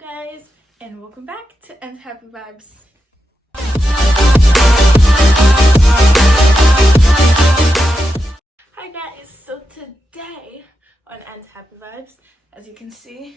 guys, and welcome back to Untitled Vibes. Hi guys, so today on Untitled Vibes, as you can see,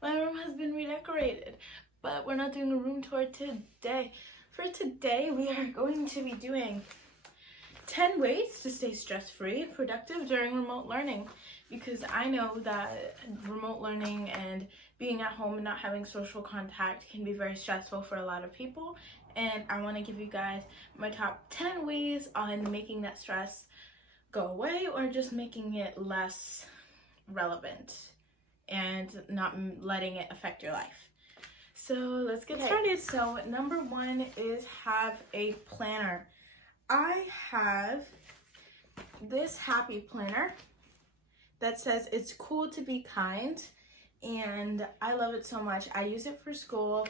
my room has been redecorated, but we're not doing a room tour today. For today, we are going to be doing 10 ways to stay stress-free, productive during remote learning, because I know that remote learning and being at home and not having social contact can be very stressful for a lot of people, and I want to give you guys my top 10 ways on making that stress go away or just making it less relevant and not letting it affect your life. So let's get started. So number one is have a planner. I have this happy planner that says it's cool to be kind, and I love it so much. I use it for school,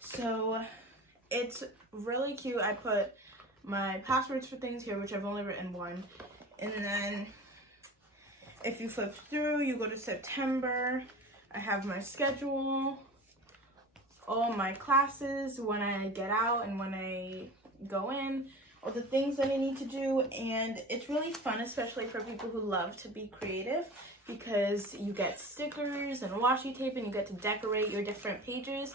so it's really cute. I put my passwords for things here, which I've only written one, and then if you flip through, you go to September. I have my schedule, all my classes, when I get out and when I go in, all the things that I need to do, and it's really fun, especially for people who love to be creative, because you get stickers and washi tape and you get to decorate your different pages.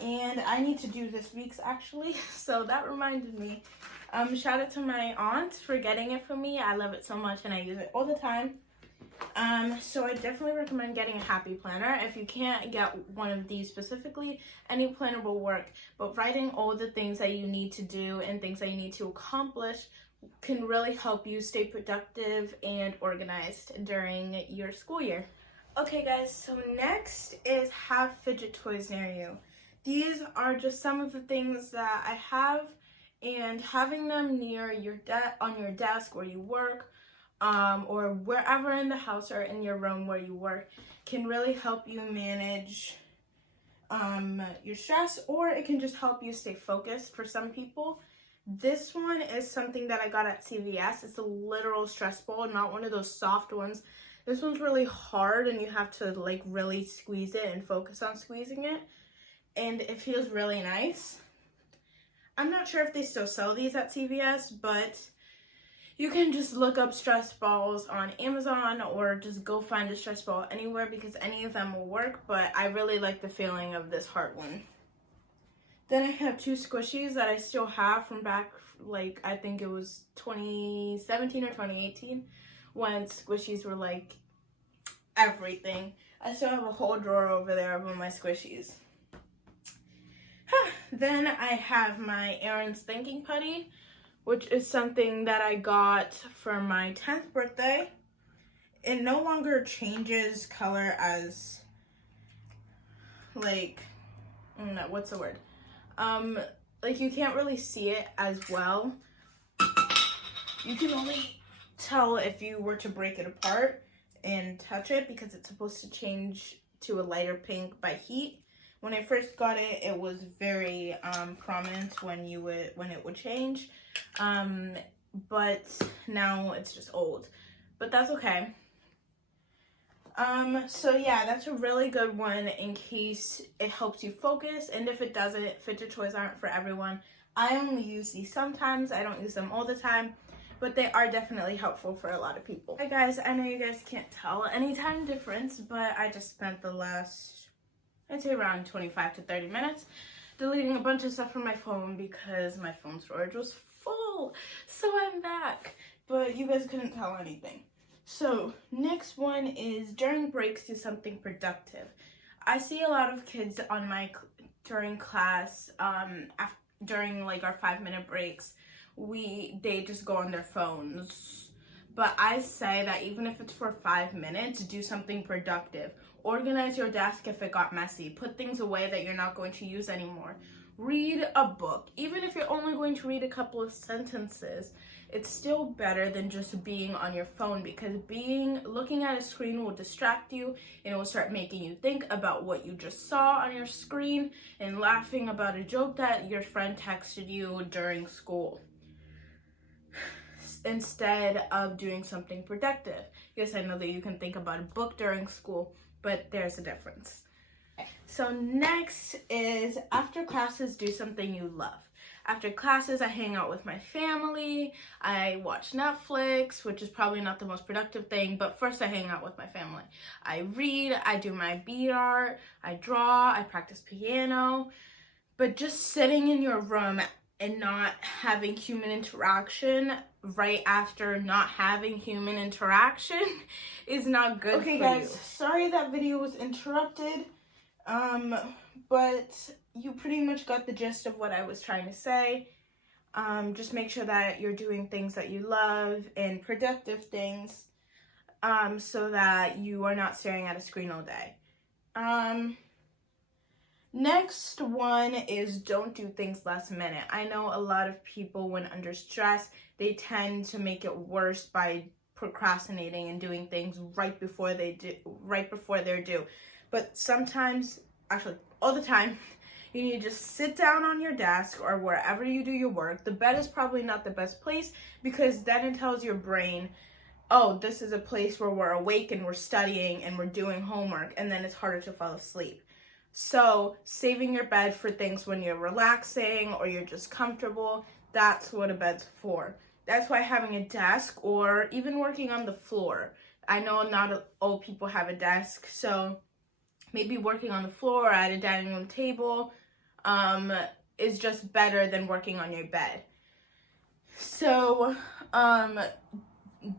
And I need to do this week's actually, so that reminded me. Shout out to my aunt for getting it for me. I love it so much and I use it all the time. So I definitely recommend getting a happy planner. If you can't get one of these specifically, any planner will work, but writing all the things that you need to do and things that you need to accomplish can really help you stay productive and organized during your school year. Okay guys, so next is have fidget toys near you. These are just some of the things that I have, and having them near your on your desk where you work, or wherever in the house or in your room where you work, can really help you manage your stress, or it can just help you stay focused for some people. This one is something that I got at CVS. It's a literal stress ball, not one of those soft ones. This one's really hard and you have to like really squeeze it and focus on squeezing it, and it feels really nice. I'm not sure if they still sell these at CVS, but you can just look up stress balls on Amazon or just go find a stress ball anywhere, because any of them will work, but I really like the feeling of this hard one. Then I have two squishies that I still have from back, like, I think it was 2017 or 2018, when squishies were like everything. I still have a whole drawer over there of all my squishies. Then I have my Aaron's Thinking Putty, which is something that I got for my 10th birthday. It no longer changes color as, like, what's the word? Like, you can't really see it as well. You can only tell if you were to break it apart and touch it, because it's supposed to change to a lighter pink by heat. When I first got it, it was very prominent when it would change. But now it's just old, but that's okay. So yeah, that's a really good one in case it helps you focus, and if it doesn't, fidget toys aren't for everyone. I only use these sometimes. I don't use them all the time, but they are definitely helpful for a lot of people. Hi guys, I know you guys can't tell any time difference, but I just spent the last, I'd say around 25 to 30 minutes deleting a bunch of stuff from my phone because my phone storage was full. So I'm back, but you guys couldn't tell anything. So next one is during breaks, do something productive. I see a lot of kids on during class, during like our 5-minute breaks, they just go on their phones. But I say that even if it's for 5 minutes, do something productive. Organize your desk if it got messy. Put things away that you're not going to use anymore. Read a book. Even if you're only going to read a couple of sentences, it's still better than just being on your phone, because looking at a screen will distract you, and it will start making you think about what you just saw on your screen and laughing about a joke that your friend texted you during school, instead of doing something productive. Yes, I know that you can think about a book during school, but there's a difference. so next is after classes, do something you love. After classes, I hang out with my family, I watch Netflix, which is probably not the most productive thing, but first I hang out with my family. I read, I do my bead art, I draw, I practice piano, but just sitting in your room and not having human interaction right after not having human interaction is not good for you. Okay guys, sorry that video was interrupted, but you pretty much got the gist of what I was trying to say. Just make sure that you're doing things that you love and productive things, so that you are not staring at a screen all day. Next one is don't do things last minute. I know a lot of people, when under stress, they tend to make it worse by procrastinating and doing things right before they're due. But sometimes, actually all the time, you need to just sit down on your desk or wherever you do your work. The bed is probably not the best place, because then it tells your brain, oh, this is a place where we're awake and we're studying and we're doing homework, and then it's harder to fall asleep. So saving your bed for things when you're relaxing or you're just comfortable, that's what a bed's for. That's why having a desk or even working on the floor. I know not all people have a desk, so maybe working on the floor or at a dining room table is just better than working on your bed. So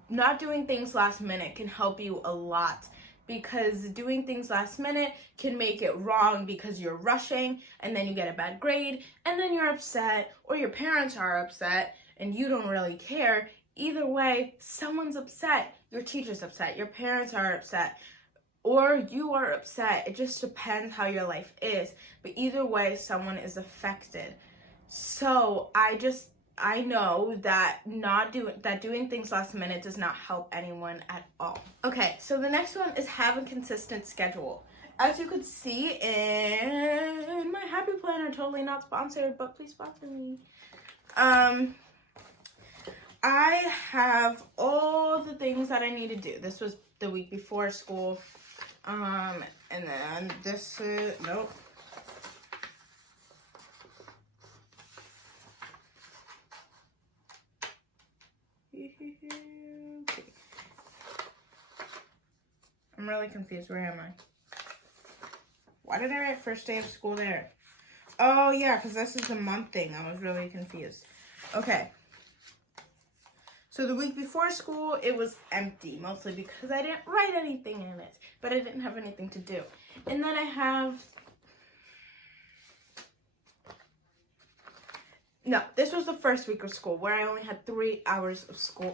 not doing things last minute can help you a lot, because doing things last minute can make it wrong because you're rushing and then you get a bad grade and then you're upset, or your parents are upset and you don't really care. Either way, someone's upset. Your teacher's upset, your parents are upset, or you are upset. It just depends how your life is. But either way, someone is affected. So I know that doing things last minute does not help anyone at all. Okay, so the next one is have a consistent schedule. As you could see in my Happy Planner, totally not sponsored, but please sponsor me. I have all the things that I need to do. This was the week before school. And then this is, nope. I'm really confused. Where am I? Why did I write first day of school there? Oh yeah, because this is a month thing. I was really confused. Okay. So the week before school, it was empty, mostly because I didn't write anything in it, but I didn't have anything to do. And then I have, no, this was the first week of school where I only had 3 hours of school.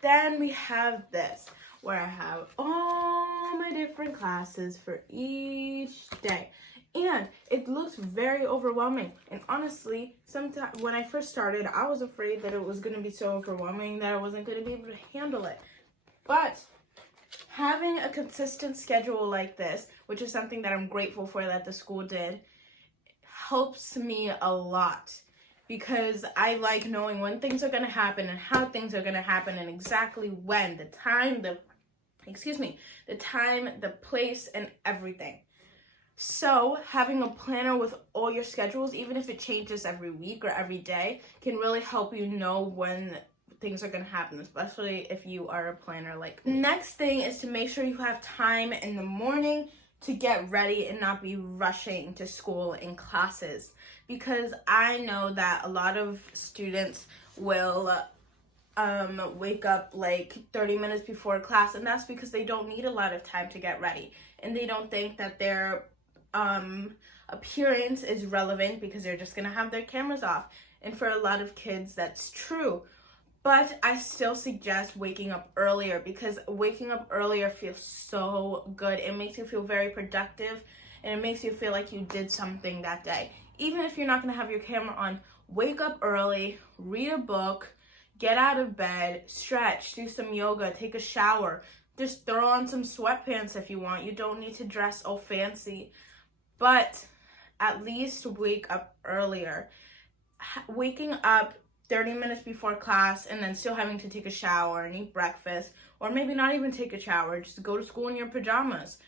Then we have this, where I have all my different classes for each day. And it looks very overwhelming. And honestly, sometimes when I first started, I was afraid that it was going to be so overwhelming that I wasn't going to be able to handle it. But having a consistent schedule like this, which is something that I'm grateful for that the school did, helps me a lot. Because I like knowing when things are going to happen and how things are going to happen and exactly when, the time, the place, and everything. So having a planner with all your schedules, even if it changes every week or every day, can really help you know when things are going to happen, especially if you are a planner like me. Next thing is to make sure you have time in the morning to get ready and not be rushing to school and classes. Because I know that a lot of students will wake up like 30 minutes before class, and that's because they don't need a lot of time to get ready. And they don't think that their appearance is relevant because they're just going to have their cameras off. And for a lot of kids, that's true. But I still suggest waking up earlier, because waking up earlier feels so good. It makes you feel very productive, and it makes you feel like you did something that day. Even if you're not going to have your camera on, wake up early, read a book, get out of bed, stretch, do some yoga, take a shower. Just throw on some sweatpants if you want. You don't need to dress all fancy. But at least wake up earlier. Waking up 30 minutes before class and then still having to take a shower and eat breakfast, or maybe not even take a shower, just go to school in your pajamas.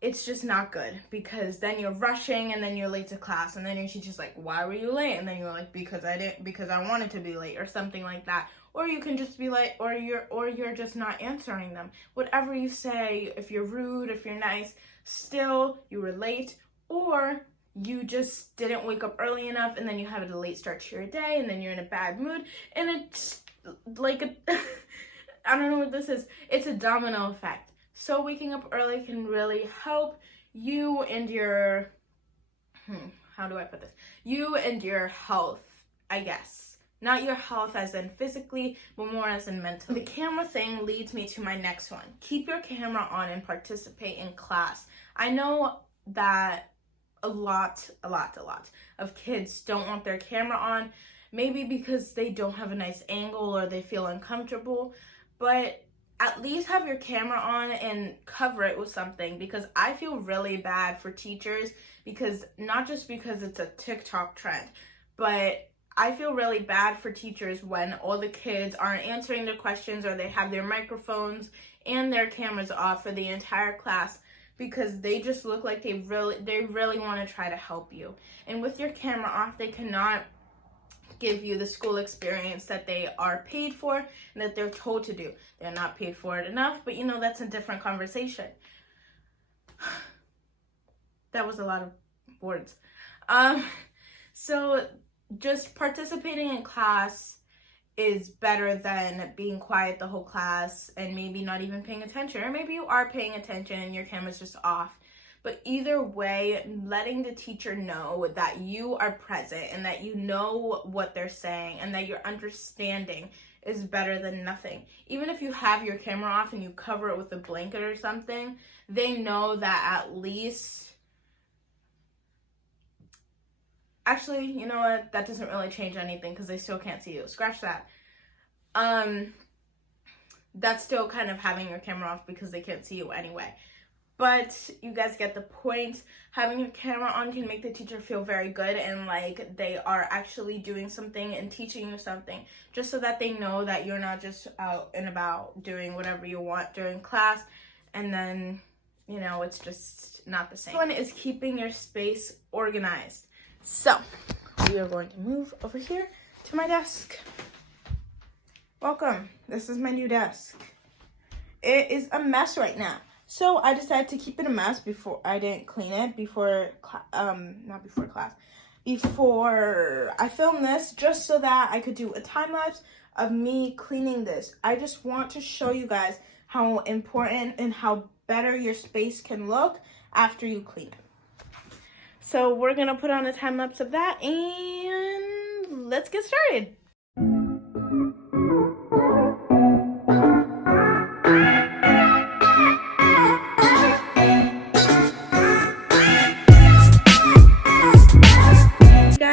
it's just not good, because then you're rushing and then you're late to class, and then your teacher's like, why were you late? And then you're like, because I wanted to be late, or something like that. Or you can just be like, or you're just not answering them. Whatever you say, if you're rude, if you're nice, still you were late, or you just didn't wake up early enough, and then you have a late start to your day, and then you're in a bad mood, and it's like I don't know what this is. It's a domino effect. So waking up early can really help you and your, how do I put this? You and your health, I guess. Not your health as in physically, but more as in mentally. The camera thing leads me to my next one. Keep your camera on and participate in class. I know that a lot of kids don't want their camera on, maybe because they don't have a nice angle or they feel uncomfortable, but at least have your camera on and cover it with something, because I feel really bad for teachers, because not just because it's a TikTok trend, but I feel really bad for teachers when all the kids aren't answering their questions, or they have their microphones and their cameras off for the entire class, because they just look like they really want to try to help you. And with your camera off, they cannot give you the school experience that they are paid for and that they're told to do. They're not paid for it enough, but that's a different conversation. That was a lot of words. So just participating in class is better than being quiet the whole class and maybe not even paying attention, or maybe you are paying attention and your camera's just off. But either way, letting the teacher know that you are present and that you know what they're saying and that you're understanding is better than nothing. Even if you have your camera off and you cover it with a blanket or something, they know that at least... Actually, you know what? That doesn't really change anything, because they still can't see you. Scratch that. That's still kind of having your camera off, because they can't see you anyway. But you guys get the point. Having your camera on can make the teacher feel very good and like they are actually doing something and teaching you something, just so that they know that you're not just out and about doing whatever you want during class, and then, it's just not the same. One is keeping your space organized. So, we are going to move over here to my desk. Welcome. This is my new desk. It is a mess right now. So I decided to keep it a mess before I didn't clean it before I filmed this, just so that I could do a time lapse of me cleaning this. I just want to show you guys how important and how better your space can look after you clean it. So we're gonna put on a time lapse of that, and let's get started.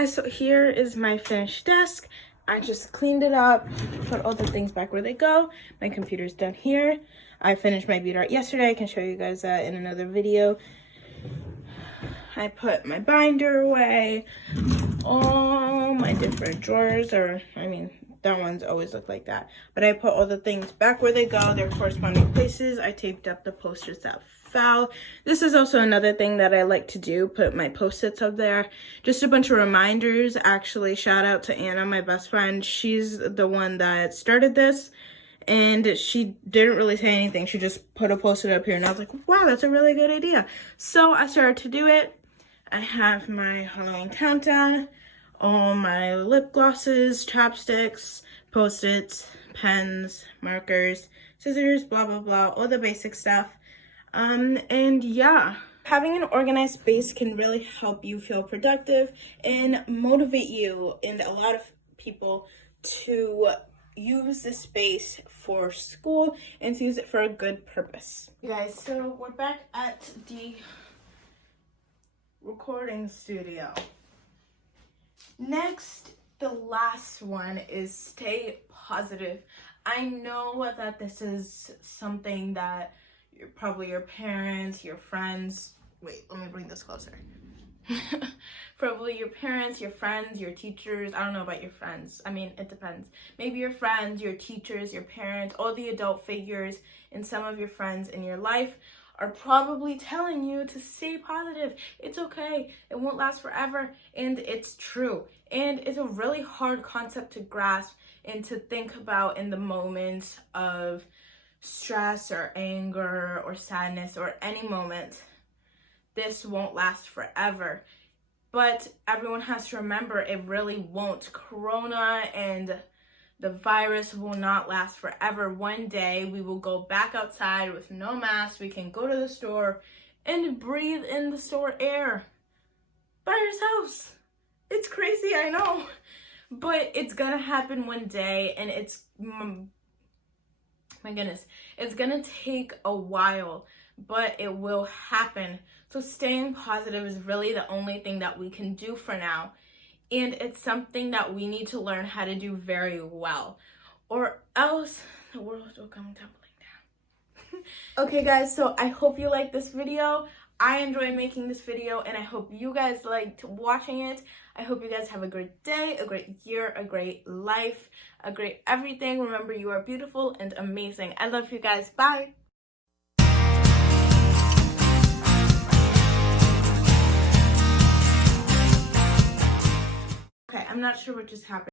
So here is my finished desk. I just cleaned it up, put all the things back where they go. My computer's done here. I finished my bead art yesterday. I can show you guys that in another video. I put my binder away. All my different drawers that one's always look like that. But I put all the things back where they go, their corresponding places. I taped up the posters that fell. This is also another thing that I like to do, put my post-its up there. Just a bunch of reminders. Actually, shout out to Anna, my best friend. She's the one that started this, and she didn't really say anything. She just put a post-it up here, and I was like, wow, that's a really good idea. So I started to do it. I have my Halloween countdown, all my lip glosses, chapsticks, post-its, pens, markers, scissors, blah, blah, blah, all the basic stuff. And yeah, having an organized space can really help you feel productive and motivate you and a lot of people to use this space for school and to use it for a good purpose. You guys, so we're back at the recording studio. Next, the last one is stay positive. I know that this is something that probably your parents, your friends, wait, let me bring this closer. Probably your parents, your friends, your teachers. I don't know about your friends. It depends. Maybe your friends, your teachers, your parents, all the adult figures and some of your friends in your life are probably telling you to stay positive. It's okay. It won't last forever. And it's true. And it's a really hard concept to grasp and to think about in the moments of stress or anger or sadness or any moment. This won't last forever. But everyone has to remember it really won't. Corona and the virus will not last forever. One day we will go back outside with no mask. We can go to the store and breathe in the store air by ourselves. It's crazy, I know. But it's gonna happen one day, and it's, my goodness, it's gonna take a while, but it will happen. So staying positive is really the only thing that we can do for now. And it's something that we need to learn how to do very well, or else the world will come tumbling down. Okay guys, so I hope you liked this video. I enjoyed making this video, and I hope you guys liked watching it. I hope you guys have a great day, a great year, a great life, a great everything. Remember, you are beautiful and amazing. I love you guys. Bye. Okay, I'm not sure what just happened.